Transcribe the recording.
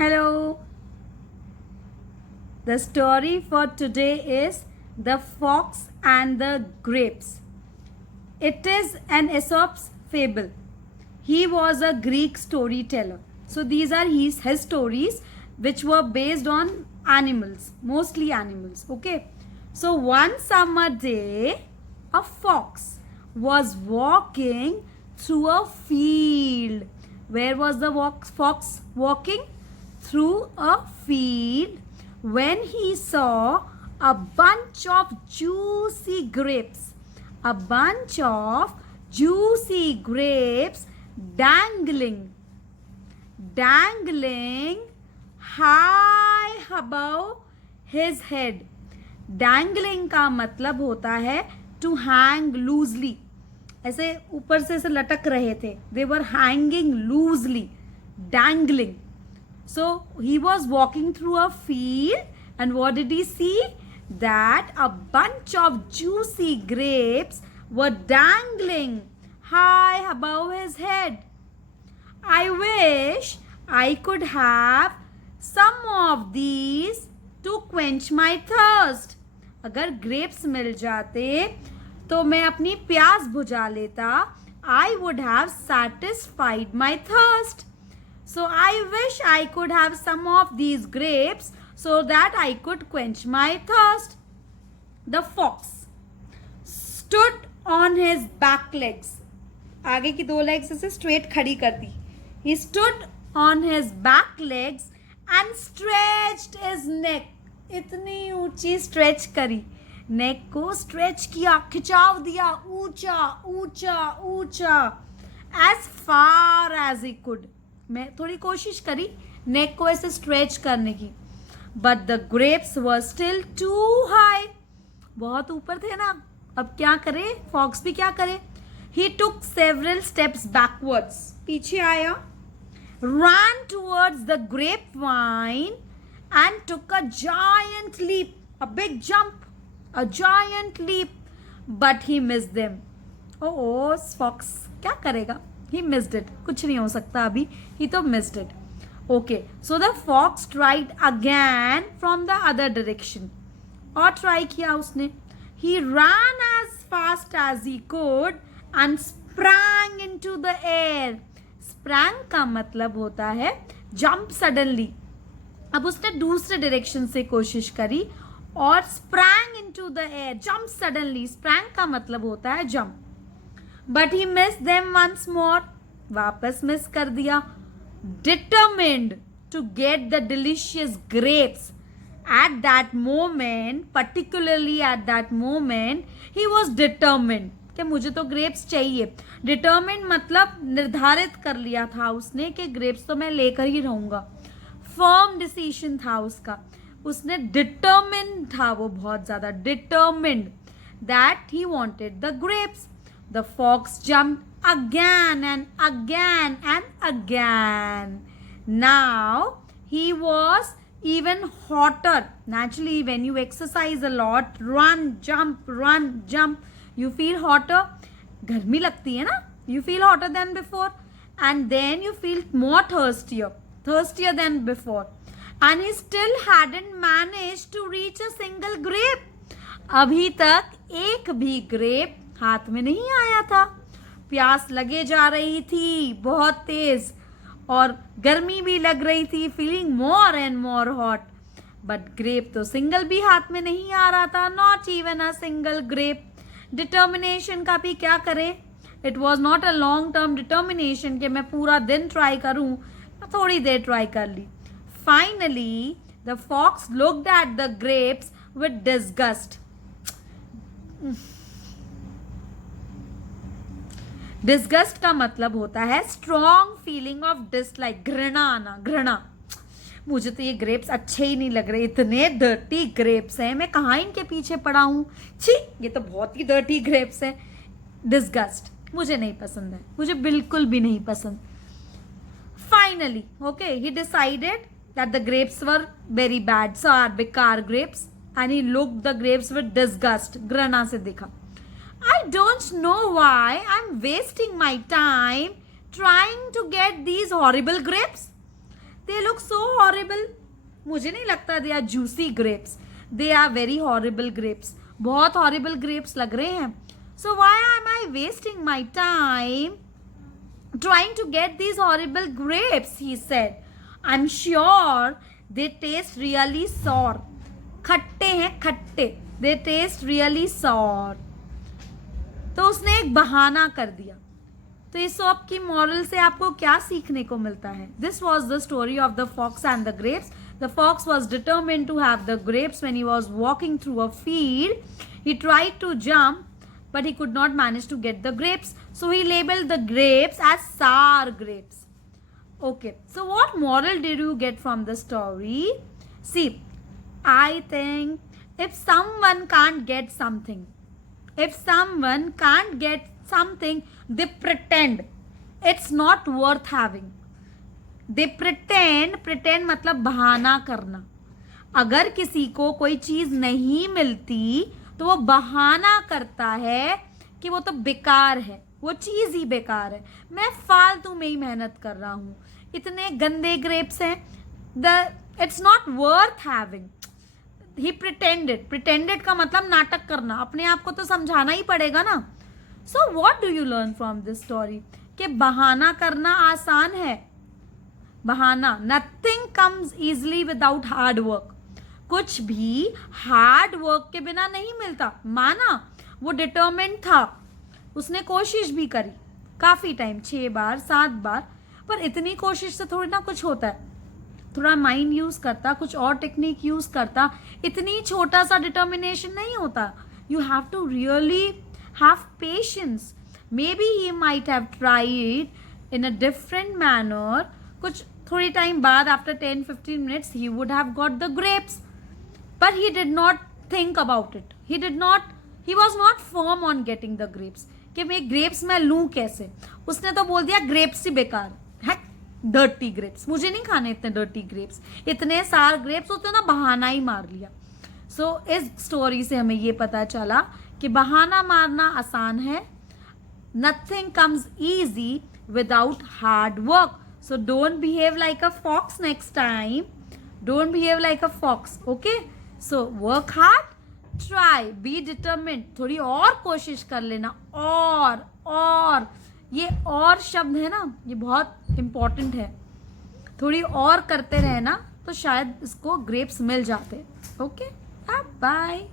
Hello. The story for today is The Fox and the Grapes. It is an Aesop's fable. He was a Greek storyteller. So these are his stories which were based on animals, mostly animals. Okay. So one summer day, a fox was walking through a field. Where was the fox walking? Through a field when he saw a bunch of juicy grapes. A bunch of juicy grapes dangling high above his head. Dangling का मतलब होता है to hang loosely. ऐसे ऊपर से ऐसे लटक रहे थे. They were hanging loosely. Dangling. So he was walking through a field and what did he see? That a bunch of juicy grapes were dangling high above his head. I wish I could have some of these to quench my thirst. अगर grapes मिल जाते तो मैं अपनी प्यास बुझा लेता. I would have satisfied my thirst. So I wish I could have some of these grapes so that I could quench my thirst. The fox stood on his back legs. आगे की दो legs ऐसे straight खड़ी कर दी. He stood on his back legs and stretched his neck. इतनी ऊंची stretch करी. नेक को स्ट्रेच किया, खिंचाव दिया, ऊंचा ऊंचा ऊंचा. As far as he could. मैं थोड़ी कोशिश करी नेक को ऐसे स्ट्रेच करने की. But the grapes were still too high. बहुत ऊपर थे ना. अब क्या करे? फॉक्स भी क्या करे? He took several steps backwards. पीछे आया. Ran towards the grapevine and took a giant leap. A big jump. A giant leap. But he missed them. Oh, fox क्या करेगा? He missed it. कुछ नहीं हो सकता अभी. He तो missed it. Okay. So the fox tried again from the other direction. और try किया उसने. He ran as fast as he could and sprang into the air. Sprang का मतलब होता है jump suddenly. अब उसने दूसरे डायरेक्शन से कोशिश करी और sprang into the air, jump suddenly. sprang का मतलब होता है jump. But he missed them once more. वापस मिस कर दिया. Determined to get the delicious grapes. At that moment, particularly at that moment, he was determined कि मुझे तो ग्रेप्स चाहिए. डिटर्मिन मतलब निर्धारित कर लिया था उसने कि ग्रेप्स तो मैं लेकर ही रहूंगा. फर्म डिसीजन था उसका. उसने डिटर्मिन था वो बहुत ज्यादा. Determined that he wanted the grapes. The fox jumped again and again and again. Now he was even hotter. Naturally, when you exercise a lot, run, jump, you feel hotter. गर्मी लगती है ना. You feel hotter than before, and then you feel more thirstier than before. And he still hadn't managed to reach a single grape. अभी तक एक भी grep हाथ में नहीं आया था. प्यास लगे जा रही थी बहुत तेज और गर्मी भी लग रही थी. Feeling more and more hot. But grape तो सिंगल भी हाथ में नहीं आ रहा था. Not even a single grape. Determination का भी क्या करे? It was not a long term determination कि मैं पूरा दिन ट्राई करूं. थोड़ी देर ट्राई कर ली. Finally the fox looked at the grapes with disgust. Disgust का मतलब होता है स्ट्रॉन्ग फीलिंग ऑफ डिसलाइक. घृणा आना. घृणा. मुझे तो ये ग्रेप्स अच्छे ही नहीं लग रहे. इतने डर्टी ग्रेप्स हैं. मैं कहाँ इनके पीछे पड़ा हूँ. छी, ये तो बहुत ही डर्टी ग्रेप्स हैं. डिस्गस्ट. मुझे नहीं पसंद है. मुझे बिल्कुल भी नहीं पसंद. Finally okay he decided that the grapes were very bad. सार बेकार grapes. And he looked the grapes with disgust. घृणा से देखा. I don't know why I'm wasting my time trying to get these horrible grapes. They look so horrible. मुझे नहीं लगता they are juicy grapes, they are very horrible grapes. बहुत horrible grapes लग रहे हैं. So why am I wasting my time trying to get these horrible grapes, he said. I'm sure they taste really sour. खट्टे हैं खट्टे. They taste really sour. तो उसने एक बहाना कर दिया. तो इस सब की मॉरल से आपको क्या सीखने को मिलता है? This was the story of the fox and the grapes. The fox was determined to have the grapes when he was walking through a field. He tried to jump, but he could not manage to get the grapes. So he labeled the grapes as sour grapes. Okay, so what moral did you get from the story? See, I think if someone can't get something, they pretend it's not worth having. They pretend मतलब बहाना करना. अगर किसी को कोई चीज नहीं मिलती तो वो बहाना करता है कि वो तो बेकार है, वो चीज ही बेकार है, मैं फालतू में ही मेहनत कर रहा हूँ, इतने गंदे ग्रेप्स हैं, it's not worth having. He pretended का मतलब नाटक करना. अपने आप को तो समझाना ही पड़ेगा ना. So what do you learn from this story? कि बहाना करना आसान है. बहाना, nothing comes easily without hard work. कुछ भी हार्ड वर्क के बिना नहीं मिलता. माना वो डिटरमिन्ड था, उसने कोशिश भी करी काफी टाइम, 6 बार 7 बार, पर इतनी कोशिश से थोड़ी ना कुछ होता है. थोड़ा माइंड यूज करता, कुछ और टेक्निक यूज करता, इतनी छोटा सा डिटर्मिनेशन नहीं होता. You have to really have patience. Maybe he might have tried in a different manner. कुछ थोड़ी टाइम बाद, after 10-15 minutes, he would have got the grapes. But he did not think about it. He was not firm on getting the grapes. कि मैं grapes मैं लूँ कैसे? उसने तो बोल दिया grapes ही बेकार है, dirty grapes. मुझे नहीं खाने इतने dirty grapes. इतने सारे grapes होते ना, बहाना ही मार लिया. So इस स्टोरी से हमें ये पता चला कि बहाना मारना आसान है. Nothing comes easy without hard work. So don't behave like a fox next time. Don't behave like a fox. Okay? So work hard, try, be determined. थोड़ी और कोशिश कर लेना. और ये और शब्द है ना, ये बहुत इम्पोर्टेंट है. थोड़ी और करते रहना तो शायद इसको ग्रेप्स मिल जाते. Okay, bye.